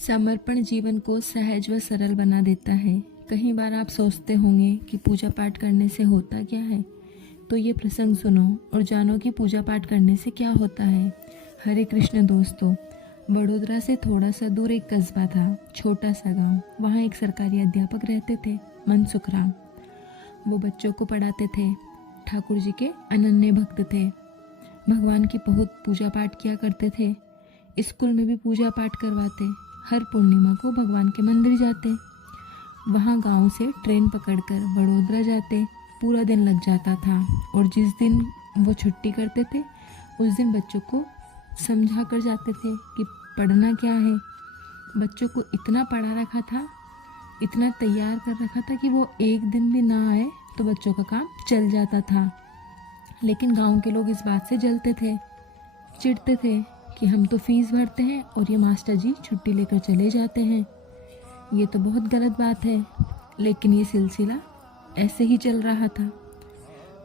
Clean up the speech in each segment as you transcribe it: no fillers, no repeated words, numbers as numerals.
समर्पण जीवन को सहज व सरल बना देता है। कई बार आप सोचते होंगे कि पूजा पाठ करने से होता क्या है, तो ये प्रसंग सुनो और जानो कि पूजा पाठ करने से क्या होता है। हरे कृष्ण दोस्तों, वडोदरा से थोड़ा सा दूर एक कस्बा था, छोटा सा गांव। वहाँ एक सरकारी अध्यापक रहते थे, मनसुख राम। वो बच्चों को पढ़ाते थे, ठाकुर जी के अनन्य भक्त थे, भगवान की बहुत पूजा पाठ किया करते थे। स्कूल में भी पूजा पाठ करवाते, हर पूर्णिमा को भगवान के मंदिर जाते। वहाँ गांव से ट्रेन पकड़कर वडोदरा जाते। पूरा दिन लग जाता था और जिस दिन वो छुट्टी करते थे उस दिन बच्चों को समझा कर जाते थे कि पढ़ना क्या है। बच्चों को इतना पढ़ा रखा था, इतना तैयार कर रखा था कि वो एक दिन भी ना आए तो बच्चों का काम चल जाता था। लेकिन गांव के लोग इस बात से जलते थे, चिढ़ते थे कि हम तो फीस भरते हैं और ये मास्टर जी छुट्टी लेकर चले जाते हैं। ये तो बहुत गलत बात है। लेकिन ये सिलसिला ऐसे ही चल रहा था।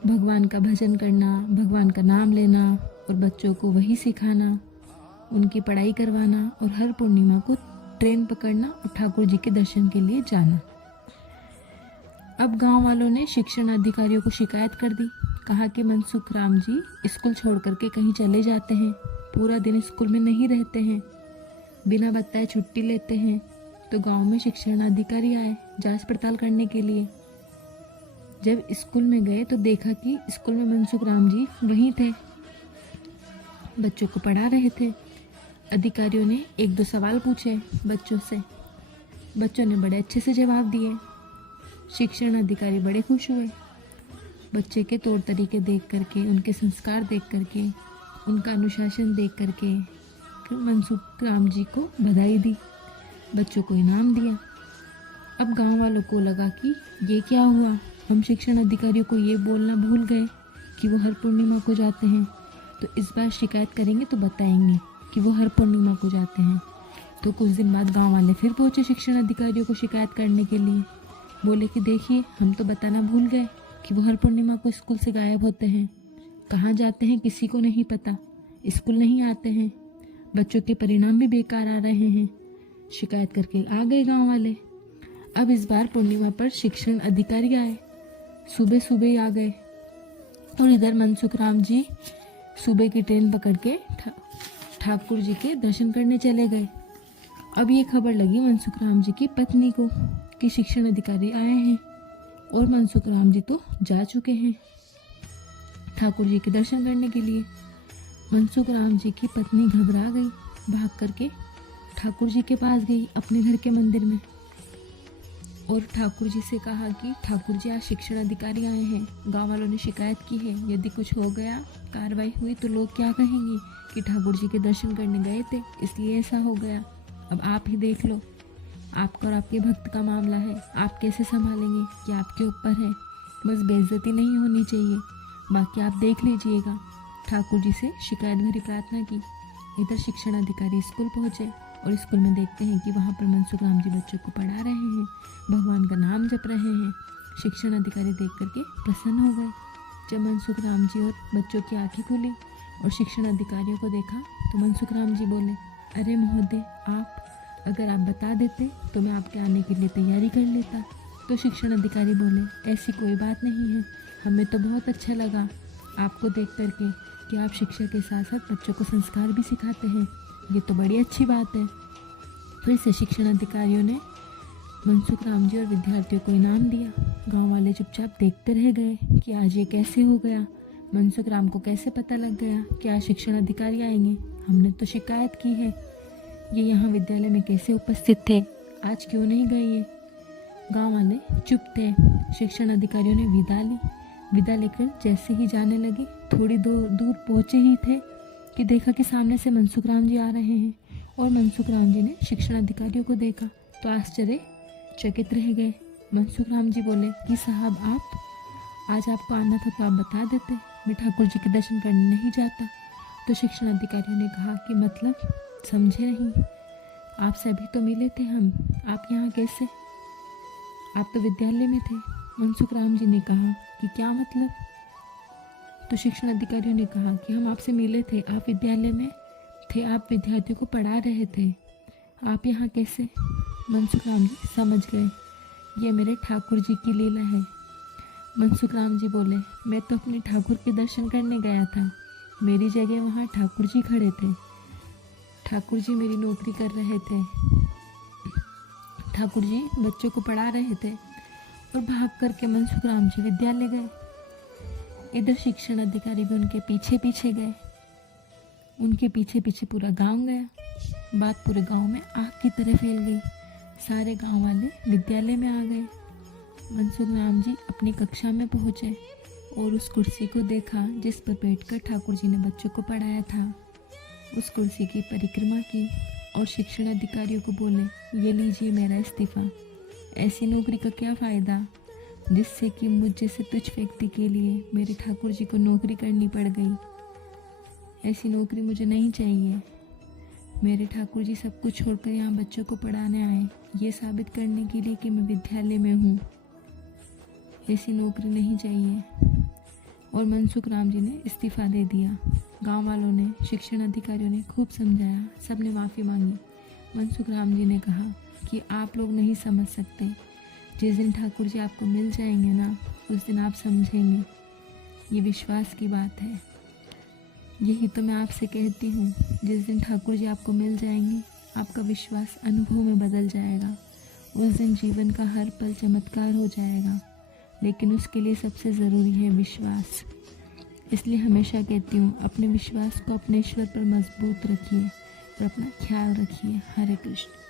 भगवान का भजन करना, भगवान का नाम लेना और बच्चों को वही सिखाना, उनकी पढ़ाई करवाना और हर पूर्णिमा को ट्रेन पकड़ना और ठाकुर जी के दर्शन के लिए जाना। अब गांव वालों ने शिक्षण अधिकारियों को शिकायत कर दी। कहा कि मनसुख राम जी स्कूल छोड़ करके कहीं चले जाते हैं, पूरा दिन स्कूल में नहीं रहते हैं, बिना बताए छुट्टी लेते हैं। तो गांव में शिक्षण अधिकारी आए जांच पड़ताल करने के लिए। जब स्कूल में गए तो देखा कि स्कूल में मनसुख राम जी वहीं थे, बच्चों को पढ़ा रहे थे। अधिकारियों ने एक दो सवाल पूछे बच्चों से, बच्चों ने बड़े अच्छे से जवाब दिए। शिक्षण अधिकारी बड़े खुश हुए। बच्चे के तौर तरीके देख करके, उनके संस्कार देख करके, उनका अनुशासन देख करके फिर मनसुख राम जी को बधाई दी, बच्चों को इनाम दिया। अब गांव वालों को लगा कि ये क्या हुआ, हम शिक्षण अधिकारियों को ये बोलना भूल गए कि वो हर पूर्णिमा को जाते हैं। तो इस बार शिकायत करेंगे तो बताएंगे कि वो हर पूर्णिमा को जाते हैं। तो कुछ दिन बाद गांव वाले फिर पहुंचे शिक्षण अधिकारियों को शिकायत करने के लिए। बोले कि देखिए, हम तो बताना भूल गए कि वो हर पूर्णिमा को स्कूल से गायब होते हैं, कहाँ जाते हैं किसी को नहीं पता, स्कूल नहीं आते हैं, बच्चों के परिणाम भी बेकार आ रहे हैं। शिकायत करके आ गए गांव वाले। अब इस बार पूर्णिमा पर शिक्षण अधिकारी आए, सुबह सुबह ही आ गए और इधर मनसुख राम जी सुबह की ट्रेन पकड़ के ठाकुर जी के दर्शन करने चले गए। अब ये खबर लगी मनसुख राम जी की पत्नी को कि शिक्षण अधिकारी आए हैं और मनसुख राम जी तो जा चुके हैं ठाकुर जी के दर्शन करने के लिए। मनसुख राम जी की पत्नी घबरा गई, भाग करके ठाकुर जी के पास गई अपने घर के मंदिर में और ठाकुर जी से कहा कि ठाकुर जी, आज शिक्षण अधिकारी आए हैं, गांव वालों ने शिकायत की है, यदि कुछ हो गया, कार्रवाई हुई तो लोग क्या कहेंगे कि ठाकुर जी के दर्शन करने गए थे इसलिए ऐसा हो गया। अब आप ही देख लो, आपका और आपके भक्त का मामला है, आप कैसे संभालेंगे, कि आपके ऊपर है, बस बेइज्जती नहीं होनी चाहिए, बाकी आप देख लीजिएगा। ठाकुर जी से शिकायत भरी प्रार्थना की। इधर शिक्षण अधिकारी स्कूल पहुंचे और स्कूल में देखते हैं कि वहाँ पर मनसुख राम जी बच्चों को पढ़ा रहे हैं, भगवान का नाम जप रहे हैं। शिक्षण अधिकारी देख करके प्रसन्न हो गए। जब मनसुख राम जी और बच्चों की आंखें खुली और शिक्षण अधिकारियों को देखा तो मनसुख राम जी बोले, अरे महोदय, अगर आप बता देते तो मैं आपके आने के लिए तैयारी कर लेता। तो शिक्षण अधिकारी बोले, ऐसी कोई बात नहीं है, हमें तो बहुत अच्छा लगा आपको देख करके कि आप शिक्षा के साथ साथ बच्चों को संस्कार भी सिखाते हैं, ये तो बड़ी अच्छी बात है। फिर से शिक्षण अधिकारियों ने मनसुख राम जी और विद्यार्थियों को इनाम दिया। गांव वाले चुपचाप देखते रह गए कि आज ये कैसे हो गया, मनसुख राम को कैसे पता लग गया कि आज शिक्षण अधिकारी आएंगे, हमने तो शिकायत की है, ये यहाँ विद्यालय में कैसे उपस्थित थे, आज क्यों नहीं गए ये। गांव वाले चुप थे। शिक्षण अधिकारियों ने विदा ली। विदा लेकर जैसे ही जाने लगे, थोड़ी दूर पहुँचे ही थे कि देखा कि सामने से मनसुख राम जी आ रहे हैं और मनसुख राम जी ने शिक्षण अधिकारियों को देखा तो आश्चर्यचकित रह गए। मनसुख राम जी बोले कि साहब, आज आपको आना था तो आप बता देते, मैं ठाकुर जी के दर्शन करने नहीं जाता। तो शिक्षण अधिकारियों ने कहा कि मतलब समझे नहीं, आपसे अभी तो मिले थे हम, आप यहाँ कैसे, आप तो विद्यालय में थे। मनसुख राम जी ने कहा कि क्या मतलब। तो शिक्षण अधिकारियों ने कहा कि हम आपसे मिले थे, आप विद्यालय में थे, आप विद्यार्थियों को पढ़ा रहे थे। आप यहाँ कैसे? मनसुख राम जी समझ गए, ये मेरे ठाकुर जी की लीला है। मनसुख राम जी बोले, मैं तो अपने ठाकुर के दर्शन करने गया था, मेरी जगह वहाँ ठाकुर जी खड़े थे। ठाकुर जी मेरी नौकरी कर रहे थे, ठाकुर जी बच्चों को पढ़ा रहे थे और भाग करके मनसुख राम जी विद्यालय गए। इधर शिक्षण अधिकारी भी उनके पीछे पीछे गए, उनके पीछे पीछे पूरा गांव गया। बात पूरे गांव में आग की तरह फैल गई, सारे गांव वाले विद्यालय में आ गए। मनसुख राम जी अपनी कक्षा में पहुंचे और उस कुर्सी को देखा जिस पर बैठकर ठाकुर जी ने बच्चों को पढ़ाया था। उस कुर्सी की परिक्रमा की और शिक्षण अधिकारियों को बोले, ये लीजिए मेरा इस्तीफ़ा। ऐसी नौकरी का क्या फ़ायदा जिससे कि मुझ जैसे तुच्छ व्यक्ति के लिए मेरे ठाकुर जी को नौकरी करनी पड़ गई। ऐसी नौकरी मुझे नहीं चाहिए। मेरे ठाकुर जी सब कुछ छोड़कर यहाँ बच्चों को पढ़ाने आए, ये साबित करने के लिए कि मैं विद्यालय में हूँ। ऐसी नौकरी नहीं चाहिए। और मनसुख राम जी ने इस्तीफ़ा दे दिया। गांव वालों ने, शिक्षण अधिकारियों ने खूब समझाया, सब ने माफ़ी मांगी। मनसुख राम जी ने कहा कि आप लोग नहीं समझ सकते, जिस दिन ठाकुर जी आपको मिल जाएंगे ना, उस दिन आप समझेंगे। ये विश्वास की बात है। यही तो मैं आपसे कहती हूँ, जिस दिन ठाकुर जी आपको मिल जाएंगे, आपका विश्वास अनुभव में बदल जाएगा। उस दिन जीवन का हर पल चमत्कार हो जाएगा। लेकिन उसके लिए सबसे ज़रूरी है विश्वास। इसलिए हमेशा कहती हूँ, अपने विश्वास को अपने ईश्वर पर मजबूत रखिए और अपना ख्याल रखिए। हरे कृष्ण।